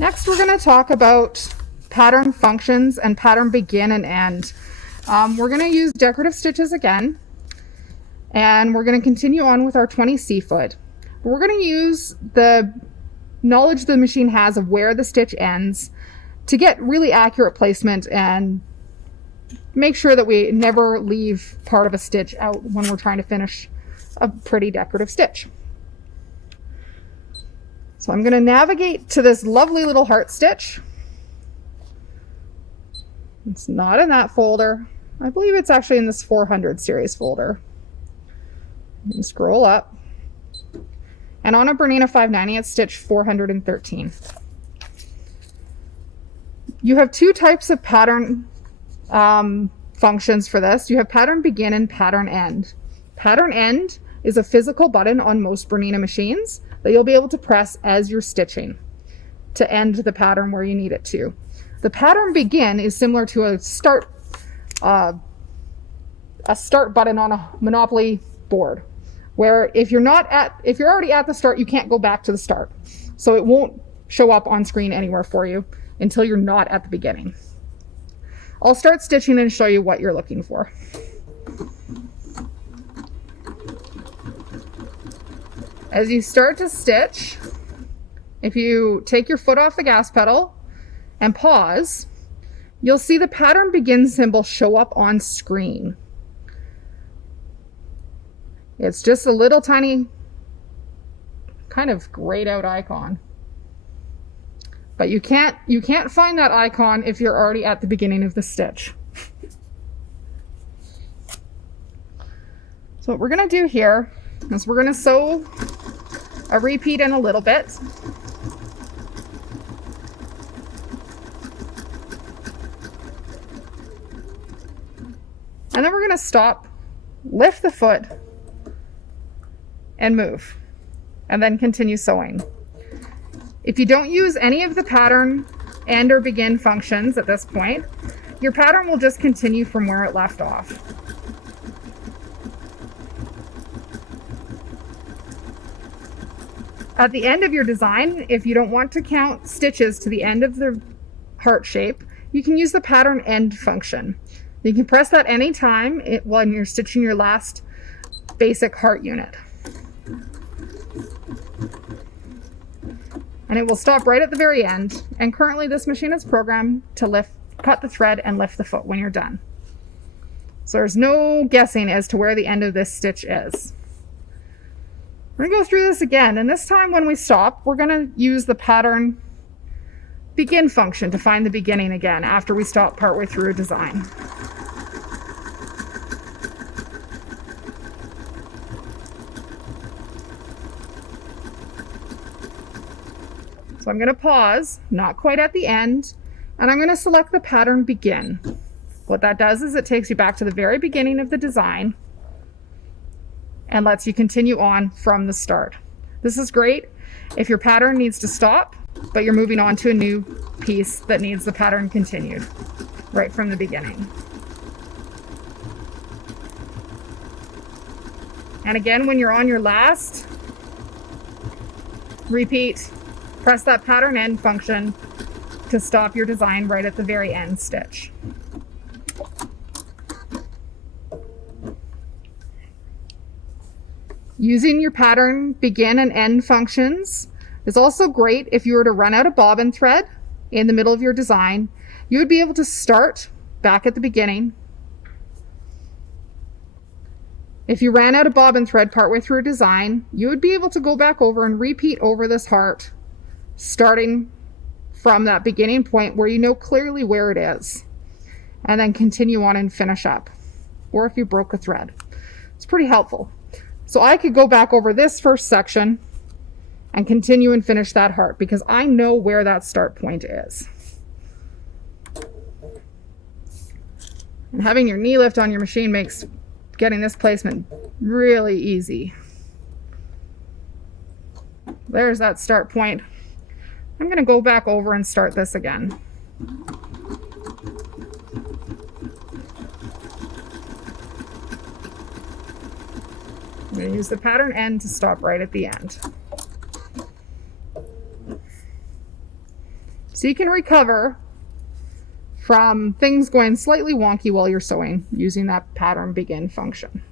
Next, we're going to talk about pattern functions and pattern begin and end. We're going to use decorative stitches again, and we're going to continue on with our 20 C-foot. We're going to use the knowledge the machine has of where the stitch ends to get really accurate placement and make sure that we never leave part of a stitch out when we're trying to finish a pretty decorative stitch. So I'm going to navigate to this lovely little heart stitch. It's not in that folder. I believe it's actually in this 400 series folder. You can scroll up. And on a Bernina 590, it's stitch 413. You have two types of pattern functions for this. You have pattern begin and pattern end. Pattern end is a physical button on most Bernina machines that you'll be able to press as you're stitching to end the pattern where you need it to. The pattern begin is similar to a start button on a Monopoly board, where if you're already at the start, you can't go back to the start. So it won't show up on screen anywhere for you until you're not at the beginning. I'll start stitching and show you what you're looking for. As you start to stitch, if you take your foot off the gas pedal and pause, you'll see the pattern begin symbol show up on screen. It's just a little tiny kind of grayed out icon. But you can't find that icon if you're already at the beginning of the stitch. So what we're going to do here is we're going to sew a repeat in a little bit. And then we're going to stop, lift the foot, and move, and then continue sewing. If you don't use any of the pattern end or begin functions at this point, your pattern will just continue from where it left off. At the end of your design, if you don't want to count stitches to the end of the heart shape, you can use the pattern end function. You can press that anytime when you're stitching your last basic heart unit. And it will stop right at the very end. And currently this machine is programmed to cut the thread and lift the foot when you're done. So there's no guessing as to where the end of this stitch is. We're going to go through this again, and this time when we stop, we're going to use the pattern begin function to find the beginning again after we stop partway through a design. So I'm going to pause, not quite at the end, and I'm going to select the pattern begin. What that does is it takes you back to the very beginning of the design and lets you continue on from the start. This is great if your pattern needs to stop, but you're moving on to a new piece that needs the pattern continued right from the beginning. And again, when you're on your last repeat, press that pattern end function to stop your design right at the very end stitch. Using your pattern begin and end functions is also great if you were to run out of bobbin thread in the middle of your design. You would be able to start back at the beginning. If you ran out of bobbin thread partway through a design, you would be able to go back over and repeat over this heart, starting from that beginning point where you know clearly where it is, and then continue on and finish up. Or if you broke a thread. It's pretty helpful. So I could go back over this first section and continue and finish that heart because I know where that start point is. And having your knee lift on your machine makes getting this placement really easy. There's that start point. I'm going to go back over and start this again. I'm going to use the pattern end to stop right at the end. So you can recover from things going slightly wonky while you're sewing using that pattern begin function.